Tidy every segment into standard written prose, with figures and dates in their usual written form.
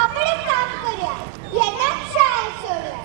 आपण एक काम करूया, येतात शाळेत सोडूया.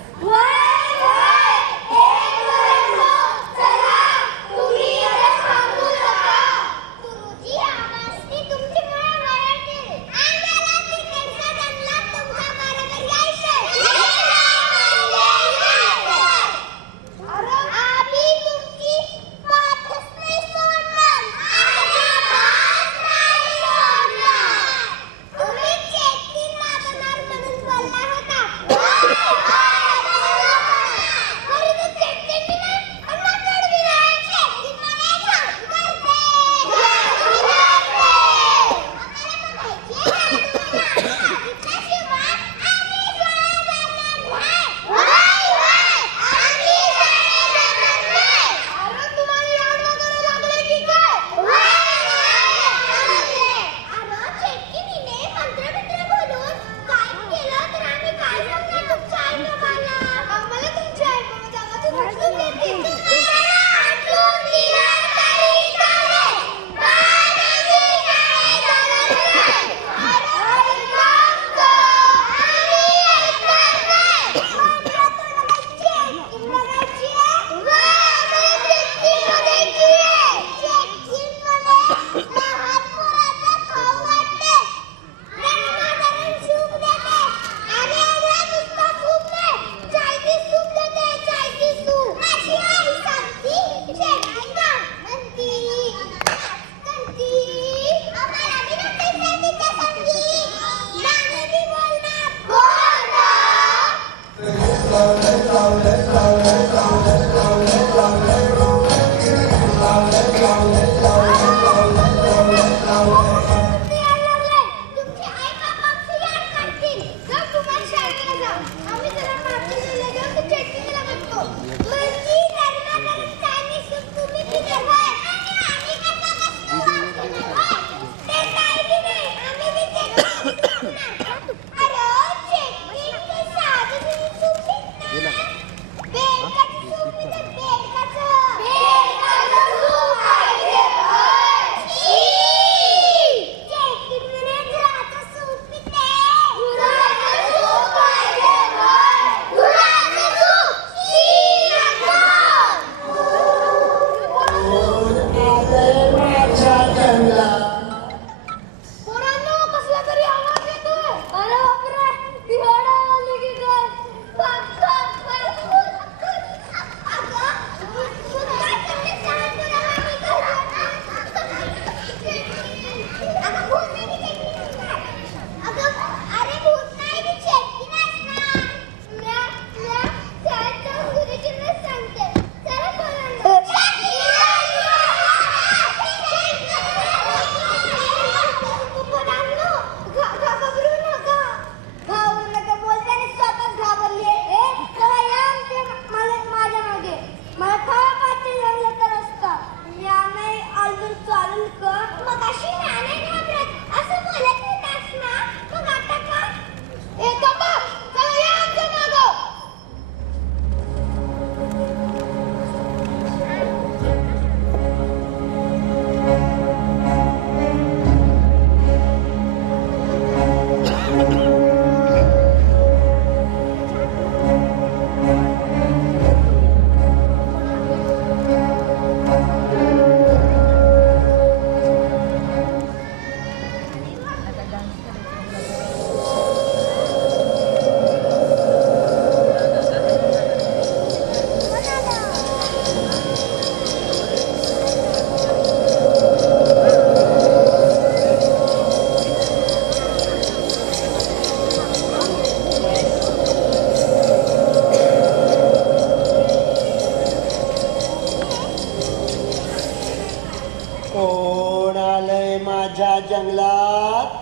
जंगलात?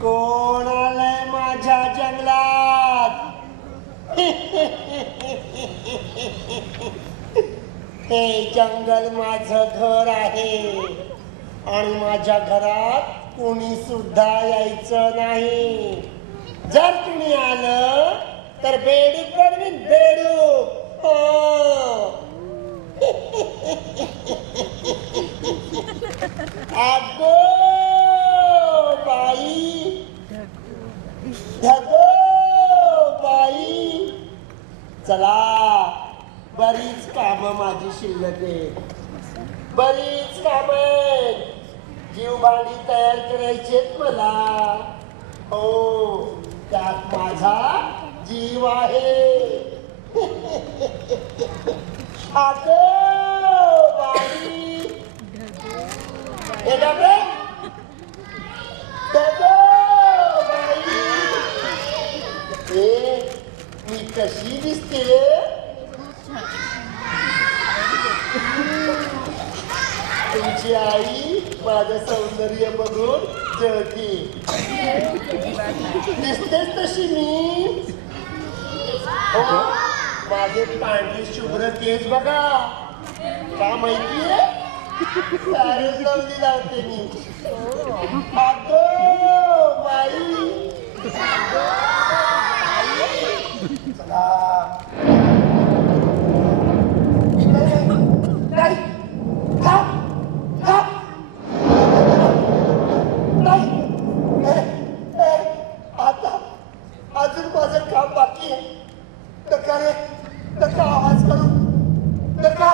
कोण आलंय माझ्या जंगलात? हे जंगल माझं घर आहे आणि माझ्या घरात कोणी सुद्धा यायचं नाही. जर तुम्ही आलं तर बेडूक बनवीन, बेडूक. चला, बरीच कामं माझी शिल्लक आहेत, बरीच कामं आहेत. जीव भांडी तयार करायचेत मला. हो, त्यात माझा जीव आहे. अगं बाई, हे डबे, बाई, हे मी कशी दिसते? तुमची आई माझं सौंदर्य बघून जळते. दिसतेच तशी मी. हो, माझे पांढरे शुभ्र केस बघा, का माहितीये? सारे लावली लावते मी. अगं बाई, चला. नाही, थांब, थांब. नाही, आता अजून माझं काम बाकी आहे. नका रे, नका आवाज करू, नका,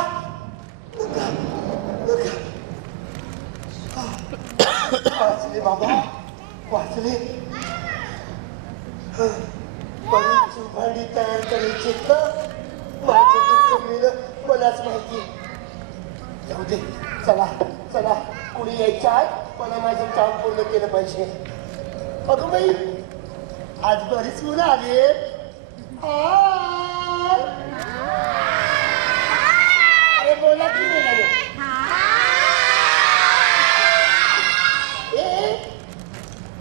नका, नका. वाचले बाबा, वाचले. बरीच भांडी तयार करायची ना. माझं दुःख मिळलं मलाच माहिती. जाऊ दे, चला चला, कुणी यायच्या आत मला माझं काम पूर्ण केलं पाहिजे. अगं बाई, आज बरीच मुलं आली. अरे बोला की नाही. ए,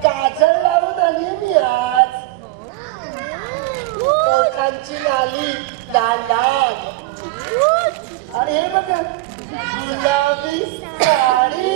काजळ लावून आली मी आज. ओठांची लाली लाल लाल. आणि हे बघा, गुलाबी साडी.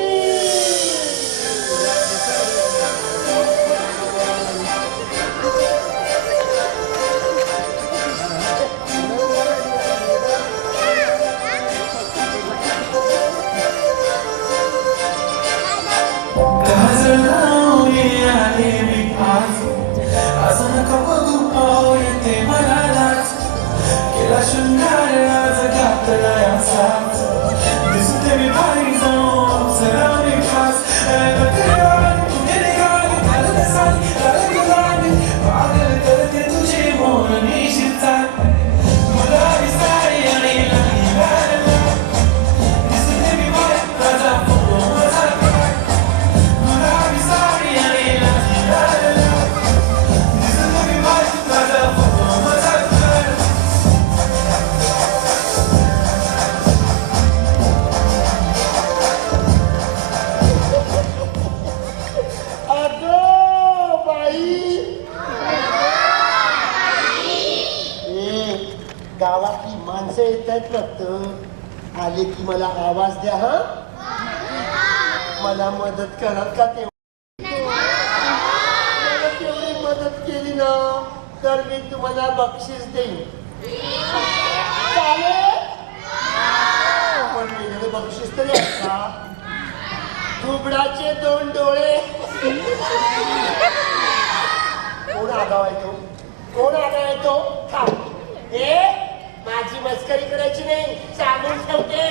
गावातली माणसं येत आहेत फक्त. आले की मला आवाज द्या. हा, मला मदत कराल का? तेवढी मदत केली ना तर मी तुम्हाला बक्षीस देईन. चालेल? पण वेगळं बक्षीस तरी आहे का? घुबडाचे 2 डोळे. कोण आगाव आहे तो? कोण आगाव आहे तो? थांब, हे माझी मस्करी करायची नाही, सांगून ठेवते.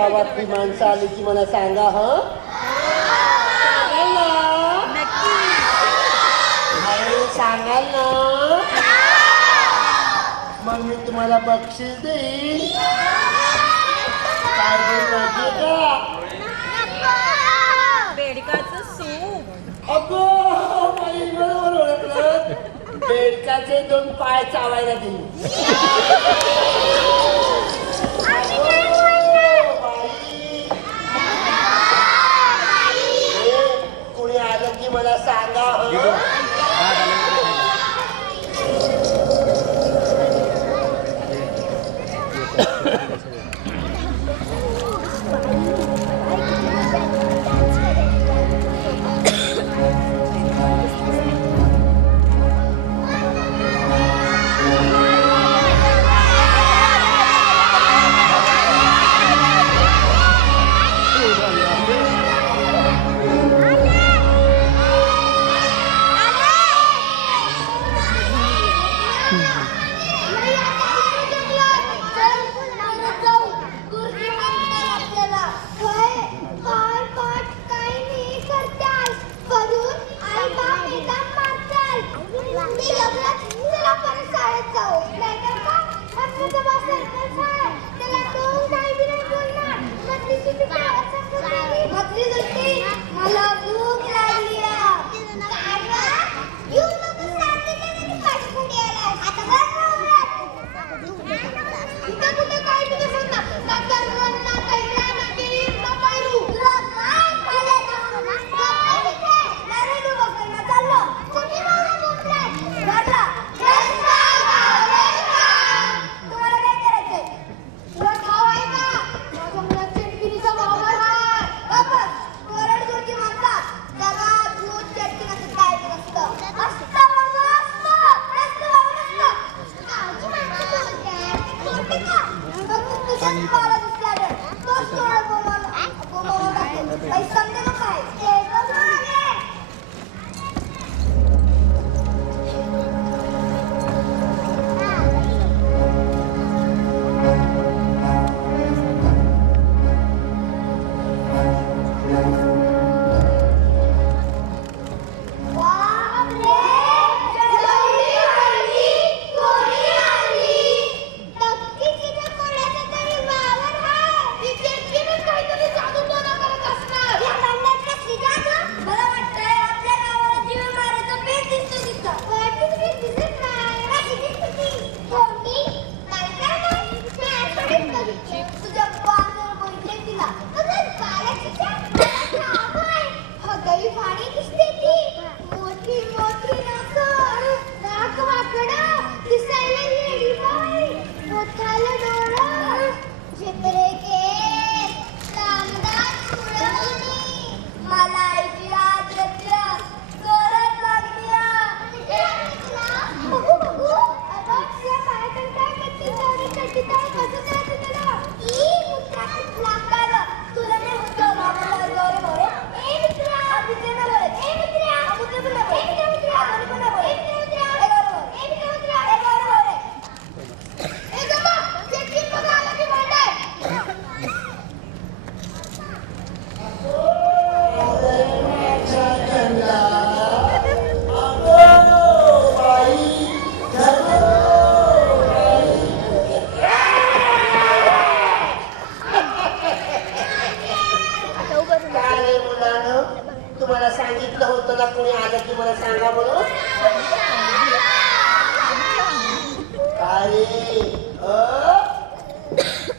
गावातली माणसं आली की मला सांगा हा सांगाल ना मग मी तुम्हाला बक्षीस देईन काय देईल माहितीये का बेडकाचं सूप अगो बाई बरोबर ओळखलं बेडकाचे 2 पाय चावायला देईन कोणी आलं की मला सांगा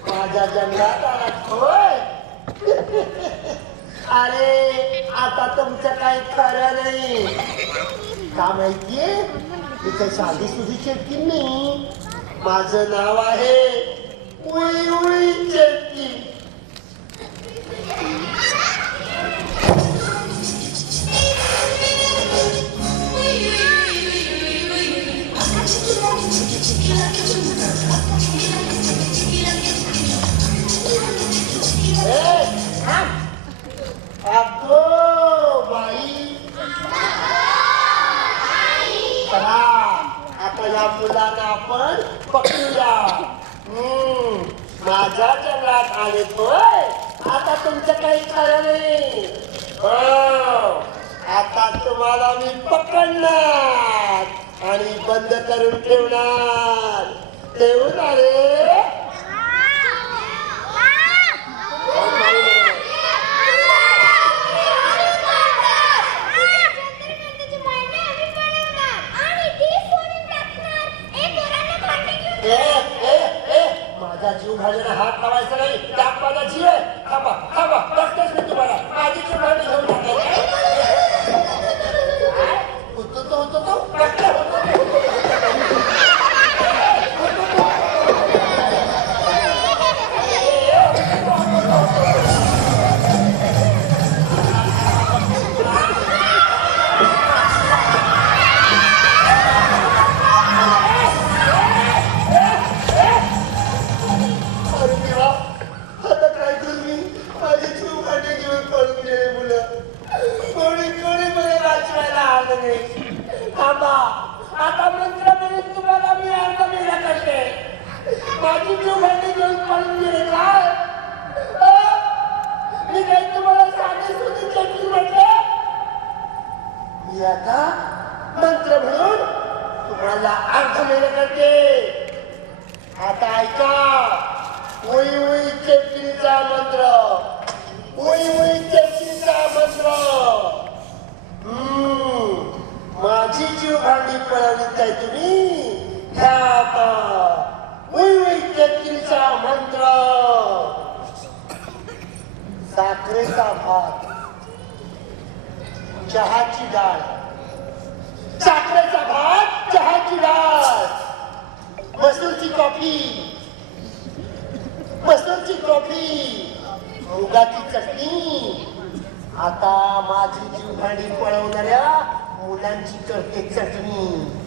माझ्या जंगलात आलात होय. अरे आता तुमचं काही खरं नाही. का माहितीये मी काही साधी सुधी चेटकी नाही. माझं नाव आहे उळी उळी चेटकी. अगो बाई चला आता या मुलांना आपण पकडूया. माझ्या जंगलात आले होय. आता तुमचं काही खरं नाही. हो, आता तुम्हाला मी पकडणार आणि बंद करून ठेवणार. ठेवून रे. माझा जीव घालण्याला हात लावायचा नाही. त्यात माझा जीव आहे. थांबा थांबा, बघतेच मी तुम्हाला. माझी जीव भांडी घेऊन आता मंत्र म्हणून तुम्हाला मी अर्थ दिला करते. माझी जीव भांडी घेऊन पळून गेले काय? मी काही तुम्हाला साधी सुधी चटणी म्हटले. मी आता मंत्र म्हणून तुम्हाला अर्थ दिला करते. आता ऐका. उई उई चटणीचा मंत्र. उई उई चटणीचा मंत्र. माझी जीव भांडी पळवली काय तुम्ही? घ्या आता उई उई चटणीचा मंत्र. साखरेचा भात, चहाची डाळ. साखरेचा भात, चहाची डाळ. मसूरची कॉफी, मसूरची कॉफी, मुगाची चटणी. आता माझी जीव भांडी पळवणाऱ्या मुलांची करते चटणी.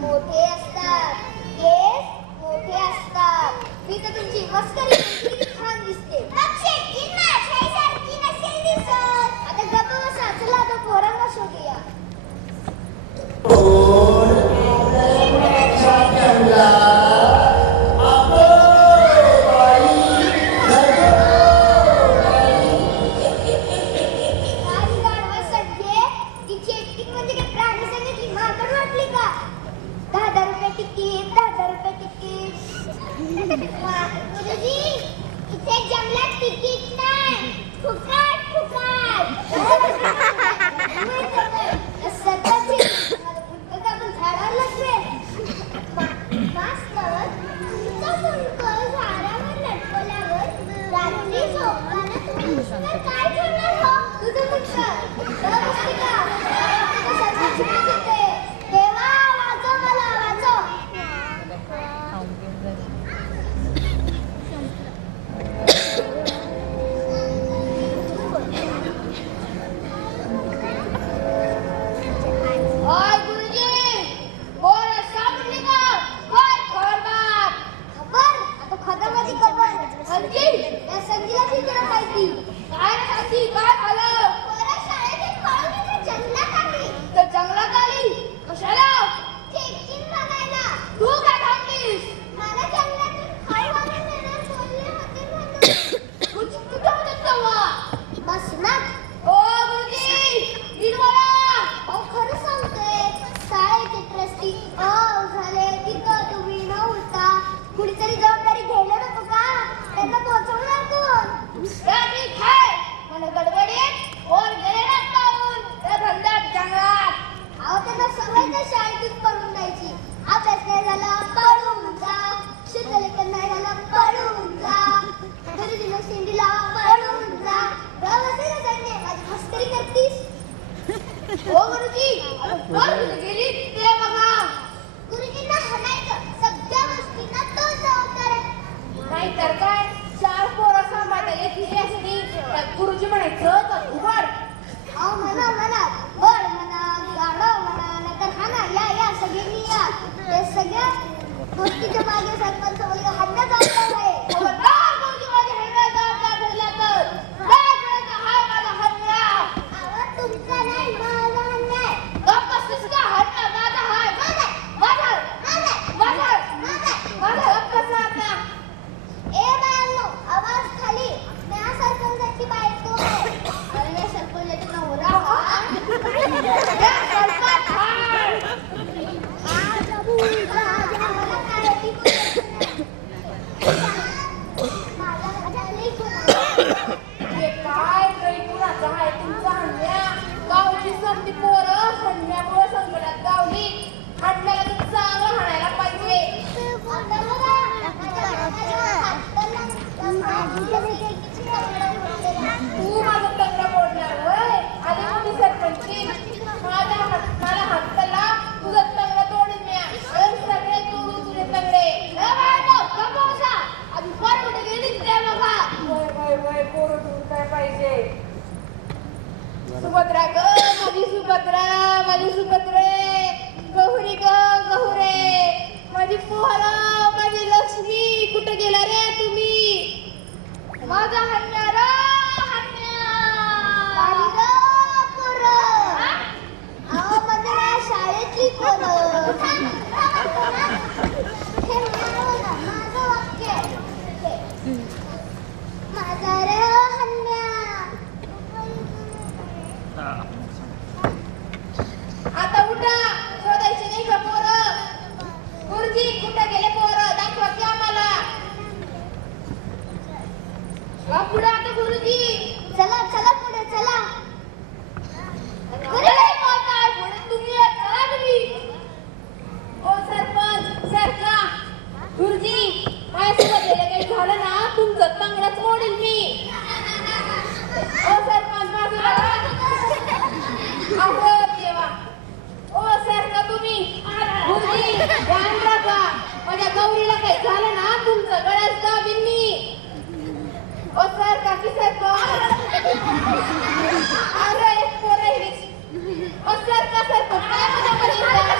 मोठे असतात. केस मोठे असतात. मी तर तुमची मस्करी किती छान दिसते. आता गप्प बसा. चला आता पोरांना शोधूया. आज गाढवा सड्डे, तिची acting म्हणजे काय प्राणी सांगितली माकड वाटली का? 10,000 रुपये तिकीट, 10,000 रुपये तिकीट. गुरुजी, इथे जंगलात तिकीट नाही. फुकट फुकट. सध्याची मला फुटकं कापून झाडावर लटवेल. मास्तर, तुमचं फुटकं झाडावर लटकवल्यावर रात्री झोपताना तुम्ही उष्णता काय ठेवणार हो? तुझं फुटकं. डर असते का? सध्याची पण येते. देवा, वाचव मला, वाचव. ओय गुरुजी, पोरं सापडली का? ओय खबरदार. खबर? आता खदामध्ये खबर. संजीव, या संजीला विचारा माहिती. काय रे संजी, काय झालं? पोरं शाळेतून पळून इथे जंगलात आली. तर जंगलात आली? कशाला? चेकिंग बघायला. तू काय थांबलीस? मला जंगलातून खाऊ आणून देणार बोलले होते म्हणून. तू कुठं होतीस तेव्हा? बसनात. ओ गुरुजी, नीट बोला. अहो खरं सांगते. शाळेचे ट्रस्टी झाले तिथं तुम्ही नव्हता. कुणीतरी जबाबदारी घ्यायला नको का? त्यांना पोहोचवणार कोण? ठीक आहे. पण गडबडीत कोण गेले ना पाहून त्या धंद्यात जंगलात. अहो त्यांना सवय तर शाळेतून पळून जायची. अभ्यास नाही झाला पळून जा. शुद्धलेखन नाही झालं पळून जा. गुरुजीला शेंडीला पळून जा. रवसेला जाणे माझी मस्करी करतीस. हो गुरुजी, आता कोण गेली ते बघा. गुरुजींना म्हणायचं सगळ्या गोष्टींना तो जबाबदार आहे. नाहीतर काय, 4 पोरं सांभाळायला येते असती. गुरुजी म्हणायचं तर उघड. अहो म्हणा म्हणा, बळ म्हणा, गाढव म्हणा, नाहीतर हाना, या सगळ्यांनी या. ते सगळ्या गोष्टीच्या मागे सरपंच मुलगा हल्ला जबाबदार आहे. खबरदार गुरुजी माझ्या हल्ला जबाबदार ठरला तर. हाय माझा हल्ला. अहो तुमचा नाही माझा हल्ला आहे. गप्प बसतीस का? हल्ला माझा हाय. माझा गप्प बसा आता. ए बायांनो, आवाज खाली. त्या सरपंचाची बायको आहे. अरे या सरपंचाचा नवरा हा. या सरपंच हाय. मला काय होती माझा राजा लई गुन्हा. हे काय लई गुन्हाचा आहे तुमचा हंड्या. गावची समधी पोरं हंड्यामुळे संकटात गावली. हंड्याला तर चांगलं हाणायला पाहिजे. आता बघा, तू माझं तंगडं मोडणार होय. आधी कोणी सरपंची मला हाताला तुझं तंगडं तोडून द्या. सगळे तोडू तुझे तंगडे. आधी पोरं कुठे गेलीच ते बघा. वय पोरं तू काय पाहिजे? सुभद्रा ग माझी सुभद्रे. गहुरी ग गहुरे. माझी पोरं, माझी लक्ष्मी. कुठे गेला रे तुम्ही? माझा हन्या रे हन्या. अहो म्हणजे माझ्या शाळेतली पोरं. हे माझं वाक्य आहे. माझा रे हन्या. आता उठा. शोधायची नाही का पोरं? गुरुजी कुठे गेले पोरं? दाखवा की आम्हाला. पुढे आता गुरुजी. चला चला पुढे चला. पुढे तुम्ही चला तुम्ही. ओ सरपंच सरका. गुरुजी माझ्यासोबत गेलं काही झालं ना तुमचं तंगडच मोडील मी. ओ सरपंच माझं अहो देवा. ओ सरका तुम्ही. गुरुजी ध्यान राखा. माझ्या गौरीला काही झालं ना तुमचं गळ्यात दाबीन मी. ओ सरका की सरका. अरे पोरं. ओ सरका सरका काय माझ्या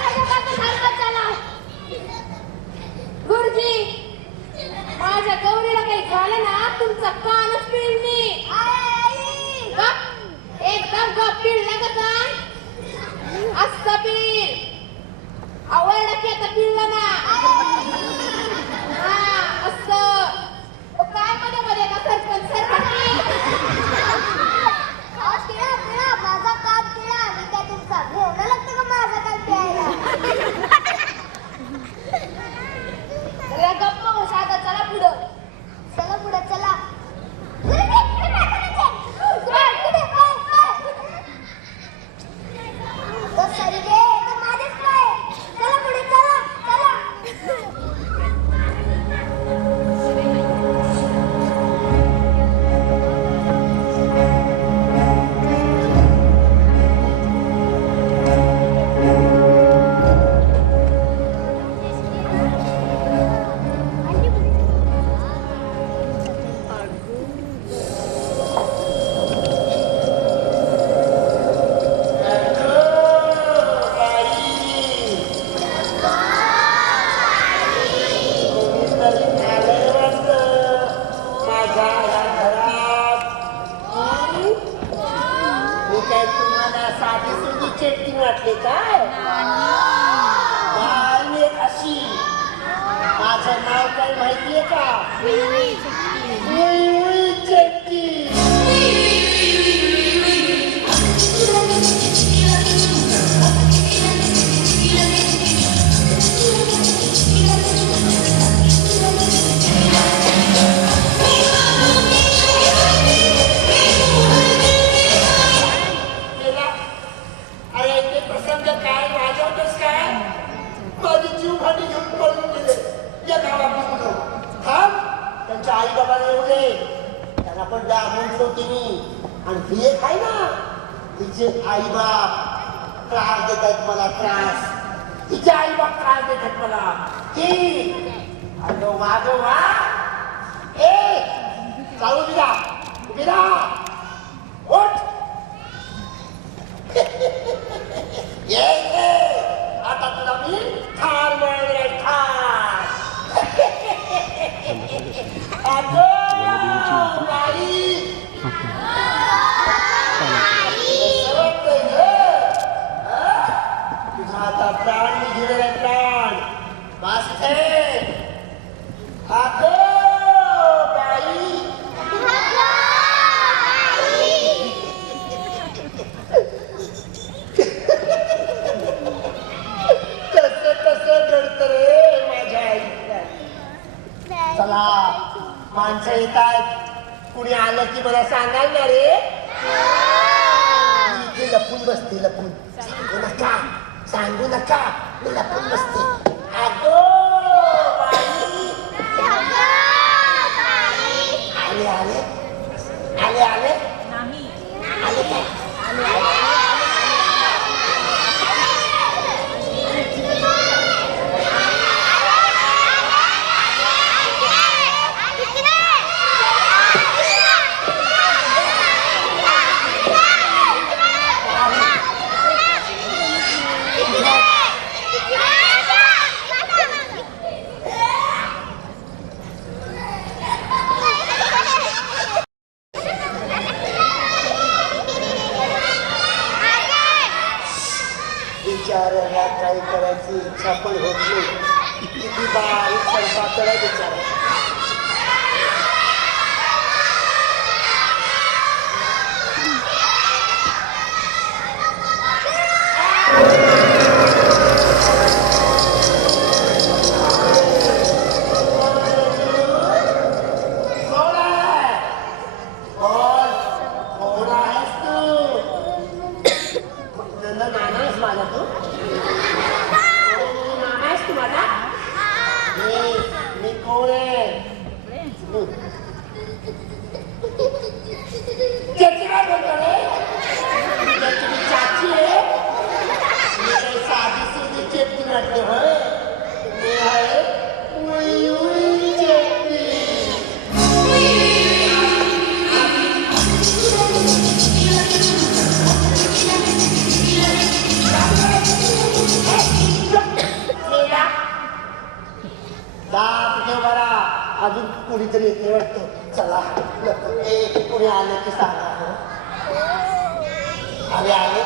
आता पिळलं ना हा असं काय मध्ये मध्ये का सरपंच माझा काप केला आणि काय तुमचा घेऊन लागतं का माझा काप प्यायला गप्प बस आता चला पुढं चला वाटले काय अशी माझं नाव काय माहितीये का चेट्टी पण दाबून ठेवते मी आणि हे एक आहे ना तिचे आई बाप त्रास देत आहेत मला त्रास तिचे आई बाप त्रास देत आहेत मला की अगो वा ए चालू बिरा उठ ये आता तुला मी ठार मिळणार ठार अगो तुझा आता प्राण मी घेणार आहे प्राण वाचते कसं घडत रे माझ्या आईला चला माणसं येतात कुणी आलं की मला सांगाल ना रे मी इथे लपून बसते लपून सांगू नका मी लपून बसते अगो बाई आले आले आले आले नाही आले काय बिचाऱ्याला काही करायची इच्छा पण होत नाही किती बारीक स्वयंपाकडे बिचारा अजून कुणीतरी येते वाटतं चला कुणी आले की सांगा आले आले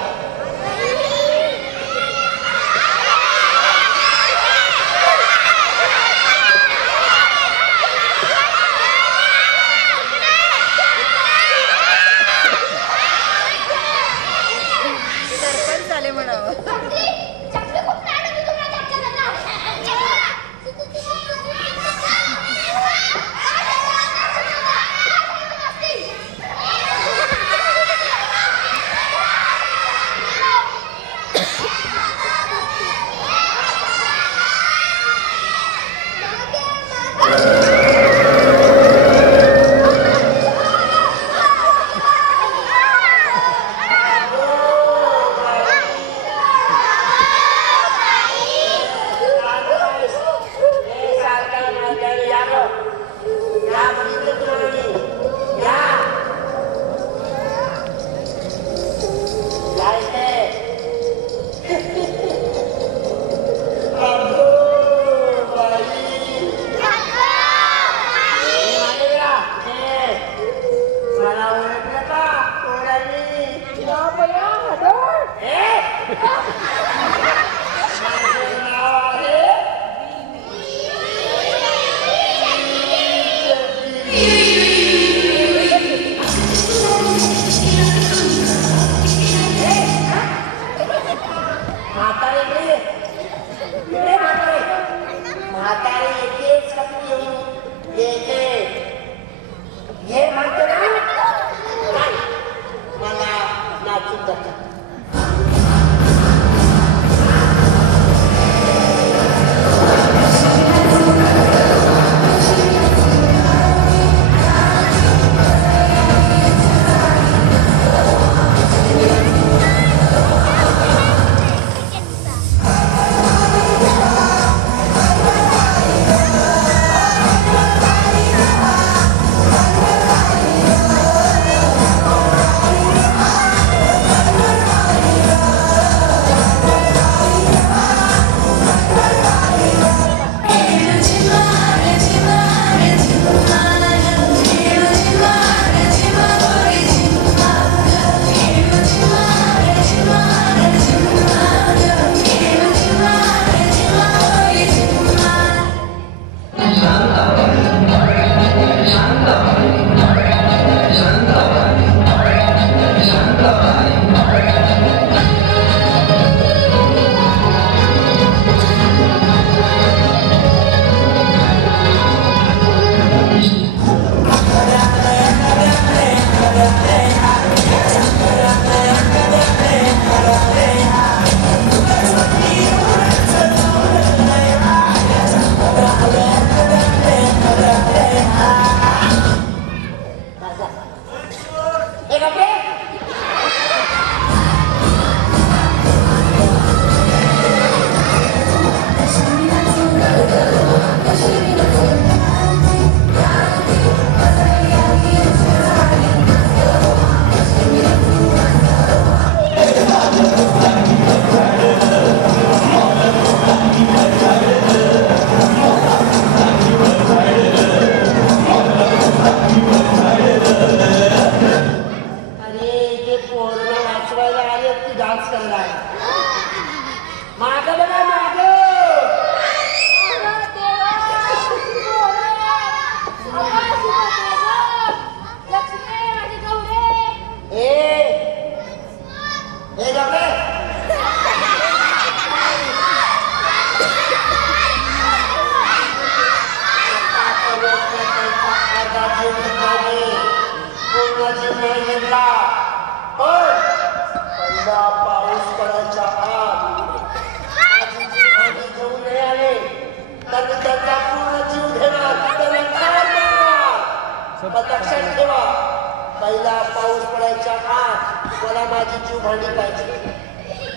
मला माझी जीव भांडी पाहिजे.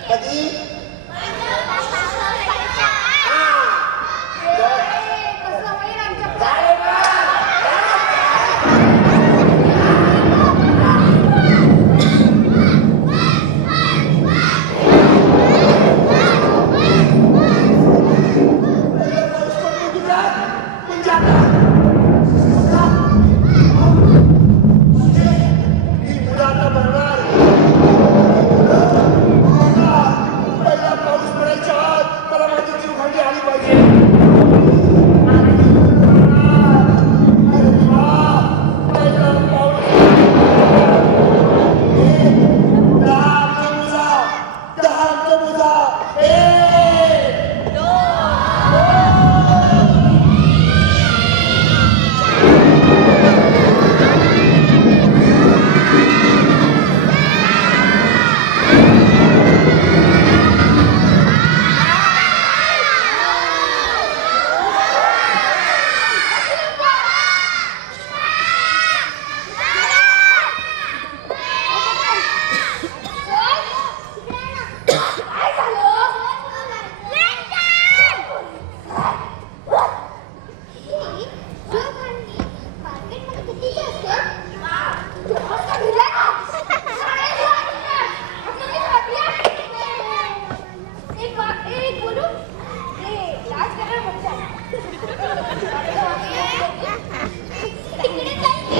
कधी? कसं होईल आमच्या झाले का? म्हणजे आता ही मुलं आता भरणार. पहिला पाऊस पडायच्या आत मला माझी जीव भांडी आली पाहिजे. अरे वा, पहिला पाऊस. 10 अंक मोजा. 1 काय झालं? मार्केटमध्ये कितीची असते? जास्त दिला का? एक बोलू? लास्ट कलर बघता. तिकडे जायचं.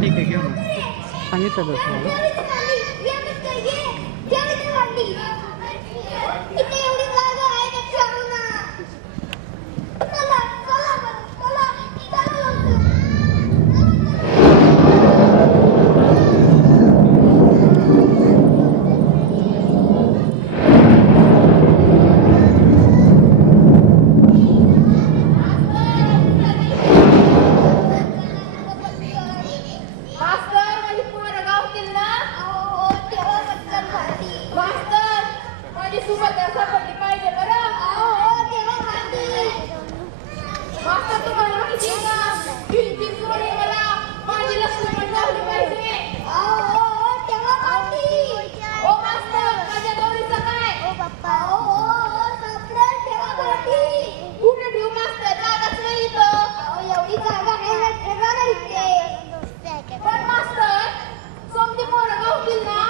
ठीक आहे घेऊ ना सांगितलं तुम्हाला मास्तर माझी पोरं गावतील ना? मास्तर माझी सुभद्रा सापडली पाहिजे बरं. मास्तर तुम्हाला माहिती आहे का? 3 सोने मला माझी लक्ष्मी पण लावली पाहिजे. ओ मास्तर माझ्या गौरीचं काय? कुठे ठेवू मास्तर? जागाच नाही इथं. एवढी जागा आहे ना, ठेवा नाही इथे. पण मास्तर समधी पोरं गावतील ना?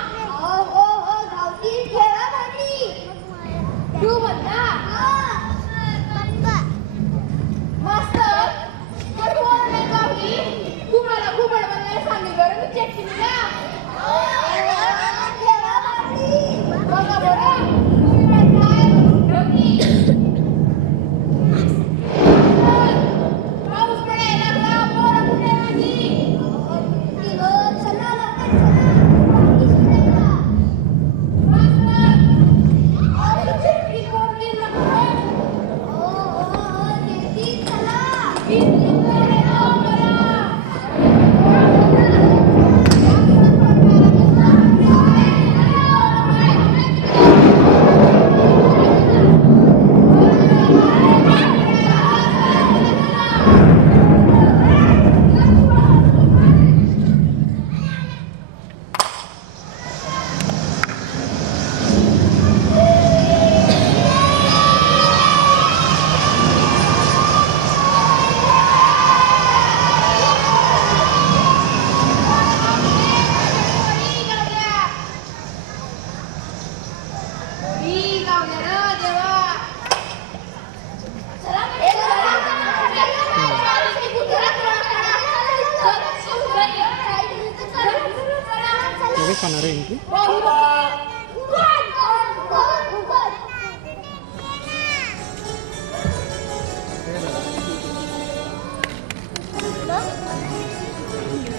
गावतील. ठेवा भांडी. ठेवू म्हणता? मास्तर जर पोरं नाही गावली तुम्हाला घुबड बनवायला सांगेल बरं मी चटणीला. बघा बरं तुम्ही म्हणताय ठेवली. पाऊस पडायला लागला. पोरं कुठे आहे माझी? चला लवकर चला. मास्तर चटणी कोण देईल ना खरं? चला. लगेच होणार आहे यांची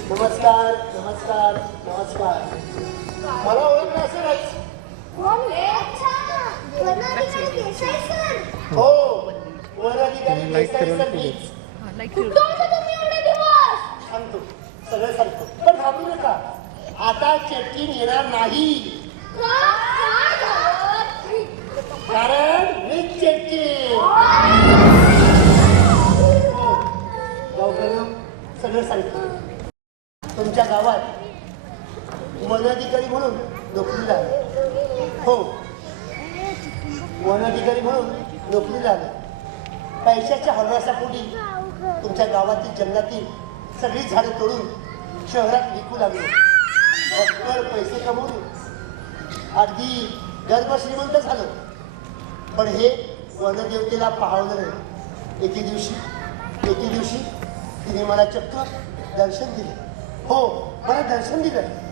नमस्कार नमस्कार नमस्कार. मला ओळखलं असेलच. हो वनाधिकारी लाईक देसाई करून सर ठेवले. मीच. सांगतो सगळं सांगतो पण घाबरू नका. आता चेकिंग येणार नाही कारण मीच चेकिंग सगळं सांगतो. तुमच्या गावात वनाधिकारी म्हणून नोकरीला आले. हो, वनाधिकारी म्हणून नोकरीला आले. पैशाच्या हव्यासापोटी तुमच्या गावातील जंगलातील सगळी झाडं तोडून शहरात विकू लागले. भक्कड पैसे कमवले. अगदी गर्भ श्रीमंत झालं. पण हे वनदेवतेला पाहवलं नाही. एके दिवशी तिने मला चक्क दर्शन दिले. हो, मला दर्शन दिलं.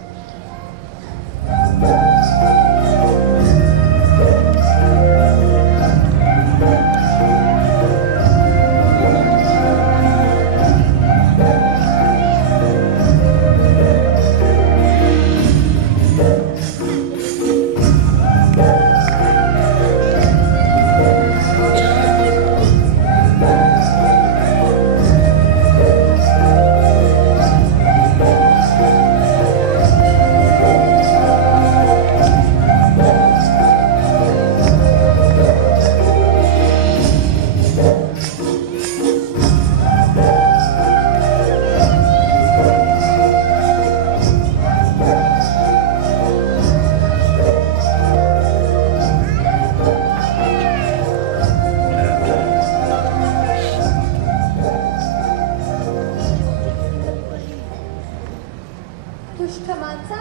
दुष्ट माणसा,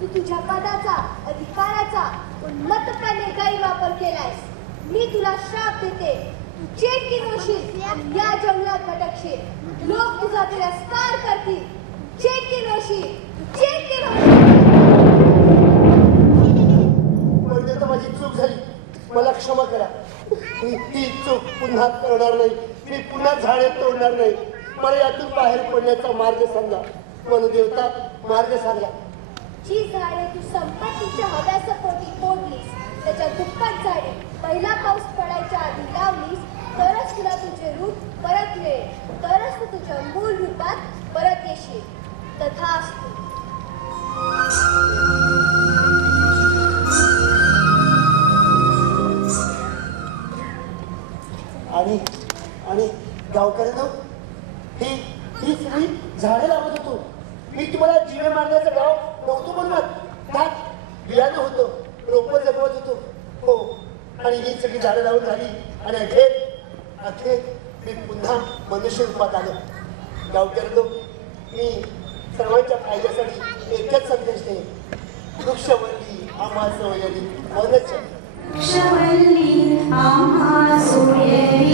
तू तुझ्या पदाचा अधिकाराचा उन्मत्तपणे गैरवापर केलायस. मी तुला श्राप देते. तू चेटकीन होशील आणि या जंगलात भटकशील. लोक तुझा तिरस्कार करतील. चेटकीन होशील. तू चेटकीन होशील. म्हणजे तर माझी चूक झाली. मला क्षमा करा. मी ती चूक पुन्हा करणार नाही. मी पुन्हा झाडे तोडणार नाही. मला यातून बाहेर पडण्याचा मार्ग सांगा. वनदेवता मार्ग सांगा. जी झाडे तू संपत्तीच्या हव्यासापोटी तोडलीस, त्याच्या दुप्पट झाडे पहिला पाऊस पडायच्या आधी लावलीस, तरच तुला तुझे रूप परत मिळेल. तरच तू तुझ्या मूळ रूपात परत येशील. तथास्तु. आणि गावकऱ्यांनो, ही सगळी झाडे लावत होतो. मी तुम्हाला जीवे मारण्याचं गाव नव्हतो बनवत. त्यात बियाणं होतं, रोपं जगवत होतो. हो, आणि ही सगळी झाडं लावून झाली आणि अखेर मी पुन्हा मनुष्य रूपात आलो. गावकऱ्यांनो, मी सर्वांच्या फायद्यासाठी एकच संदेश देईन. वृक्षवल्ली आम्हा सोयरी वनच. वृक्षवल्ली आम्हा सोयरी